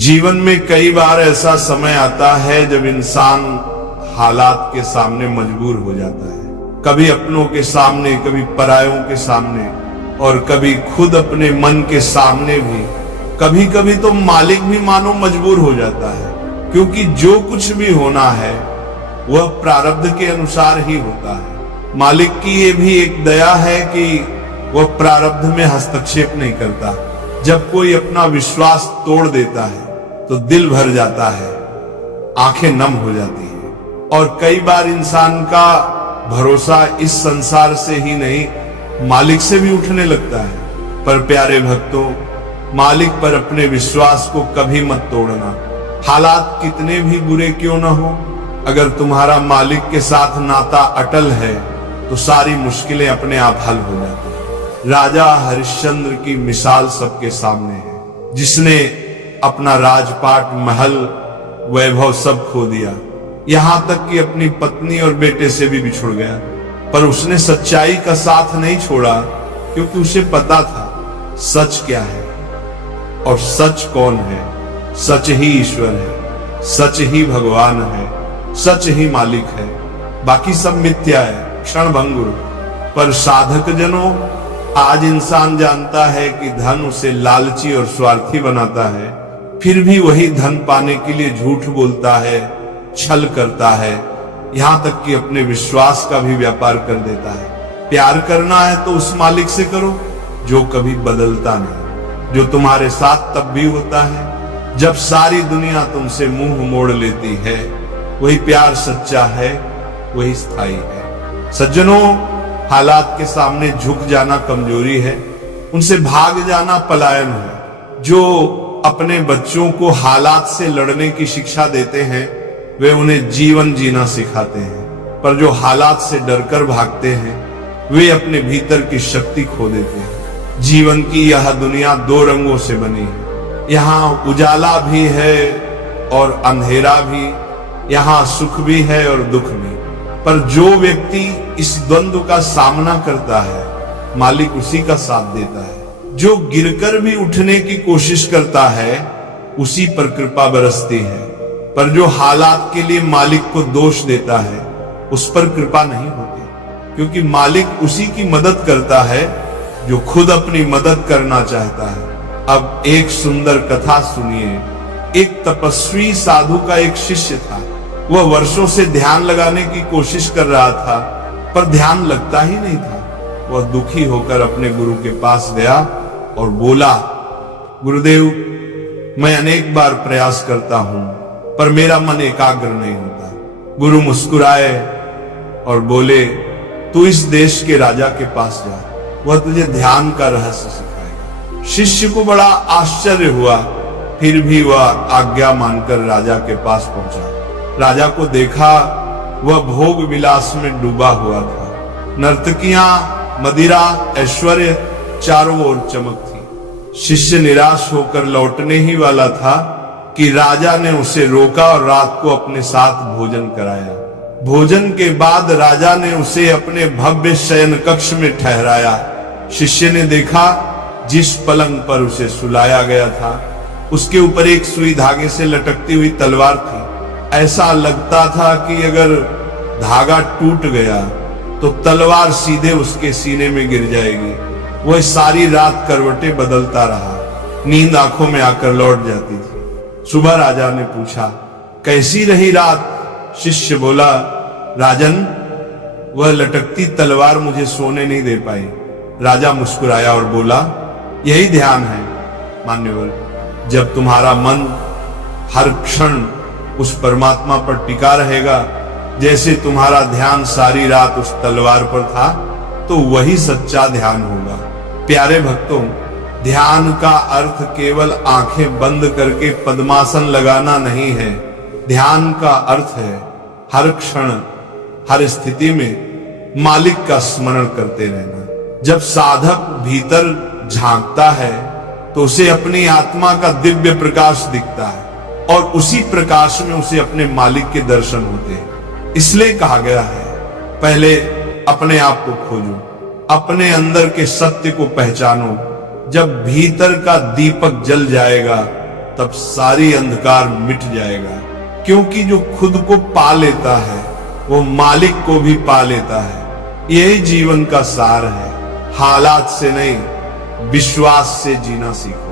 जीवन में कई बार ऐसा समय आता है जब इंसान हालात के सामने मजबूर हो जाता है, कभी अपनों के सामने, कभी परायों के सामने और कभी खुद अपने मन के सामने भी। कभी कभी तो मालिक भी मानो मजबूर हो जाता है, क्योंकि जो कुछ भी होना है वह प्रारब्ध के अनुसार ही होता है। मालिक की ये भी एक दया है कि वह प्रारब्ध में हस्तक्षेप नहीं करता। जब कोई अपना विश्वास तोड़ देता है तो दिल भर जाता है, आंखें नम हो जाती है। और कई बार इंसान का भरोसा इस संसार से ही नहीं, मालिक से भी उठने लगता है। पर प्यारे भक्तों, मालिक पर अपने विश्वास को कभी मत तोड़ना। हालात कितने भी बुरे क्यों न हो, अगर तुम्हारा मालिक के साथ नाता अटल है तो सारी मुश्किलें अपने आप हल हो जाती हैं। राजा हरिश्चंद्र की मिसाल सबके सामने है, जिसने अपना राजपाट, महल, वैभव सब खो दिया, यहां तक कि अपनी पत्नी और बेटे से भी बिछुड़ गया। पर उसने सच्चाई का साथ नहीं छोड़ा, क्योंकि उसे पता था सच क्या है और सच कौन है। सच ही ईश्वर है, सच ही भगवान है, सच ही मालिक है, बाकी सब मिथ्या है, क्षणभंगुर। पर साधक जनों, आज इंसान जानता है कि धन उसे लालची और स्वार्थी बनाता है, फिर भी वही धन पाने के लिए झूठ बोलता है, छल करता है, यहां तक कि अपने विश्वास का भी व्यापार कर देता है। प्यार करना है तो उस मालिक से करो जो कभी बदलता नहीं, जो तुम्हारे साथ तब भी होता है जब सारी दुनिया तुमसे मुंह मोड़ लेती है। वही प्यार सच्चा है, वही स्थायी है। सज्जनों, हालात के सामने झुक जाना कमजोरी है, उनसे भाग जाना पलायन है। जो अपने बच्चों को हालात से लड़ने की शिक्षा देते हैं वे उन्हें जीवन जीना सिखाते हैं, पर जो हालात से डरकर भागते हैं वे अपने भीतर की शक्ति खो देते हैं। जीवन की यह दुनिया दो रंगों से बनी है, यहाँ उजाला भी है और अंधेरा भी, यहाँ सुख भी है और दुख भी। पर जो व्यक्ति इस द्वंद्व का सामना करता है, मालिक उसी का साथ देता है। जो गिरकर भी उठने की कोशिश करता है, उसी पर कृपा बरसती है। पर जो हालात के लिए मालिक को दोष देता है, उस पर कृपा नहीं होती, क्योंकि मालिक उसी की मदद करता है जो खुद अपनी मदद करना चाहता है। अब एक सुंदर कथा सुनिए। एक तपस्वी साधु का एक शिष्य था। वह वर्षों से ध्यान लगाने की कोशिश कर रहा था, पर ध्यान लगता ही नहीं था। वह दुखी होकर अपने गुरु के पास गया और बोला, गुरुदेव, मैं अनेक बार प्रयास करता हूं पर मेरा मन एकाग्र नहीं होता। गुरु मुस्कुराए और बोले, तू इस देश के राजा के पास जा, वह तुझे ध्यान का रहस्य सिखाएगा। शिष्य को बड़ा आश्चर्य हुआ, फिर भी वह आज्ञा मानकर राजा के पास पहुंचा। राजा को देखा, वह भोग विलास में डूबा हुआ था। नर्तकियां, मदिरा, ऐश्वर्य चारों ओर चमक थी। शिष्य निराश होकर लौटने ही वाला था कि राजा ने उसे रोका और रात को अपने साथ भोजन कराया। भोजन के बाद राजा ने उसे अपने भव्य शयन कक्ष में ठहराया। शिष्य ने देखा, जिस पलंग पर उसे सुलाया गया था उसके ऊपर एक सुई धागे से लटकती हुई तलवार थी। ऐसा लगता था कि अगर धागा टूट गया तो तलवार सीधे उसके सीने में गिर जाएगी। वह सारी रात करवटें बदलता रहा, नींद आंखों में आकर लौट जाती थी। सुबह राजा ने पूछा, कैसी रही रात? शिष्य बोला, राजन, वह लटकती तलवार मुझे सोने नहीं दे पाई। राजा मुस्कुराया और बोला, यही ध्यान है मान्यवर। जब तुम्हारा मन हर क्षण उस परमात्मा पर टिका रहेगा, जैसे तुम्हारा ध्यान सारी रात उस तलवार पर था, तो वही सच्चा ध्यान होगा। प्यारे भक्तों, ध्यान का अर्थ केवल आंखें बंद करके पद्मासन लगाना नहीं है। ध्यान का अर्थ है हर क्षण, हर स्थिति में मालिक का स्मरण करते रहना। जब साधक भीतर झांकता है तो उसे अपनी आत्मा का दिव्य प्रकाश दिखता है और उसी प्रकाश में उसे अपने मालिक के दर्शन होते हैं। इसलिए कहा गया है, पहले अपने आप को खोजो, अपने अंदर के सत्य को पहचानो। जब भीतर का दीपक जल जाएगा तब सारी अंधकार मिट जाएगा। क्योंकि जो खुद को पा लेता है वो मालिक को भी पा लेता है। यही जीवन का सार है। हालात से नहीं, विश्वास से जीना सीखो।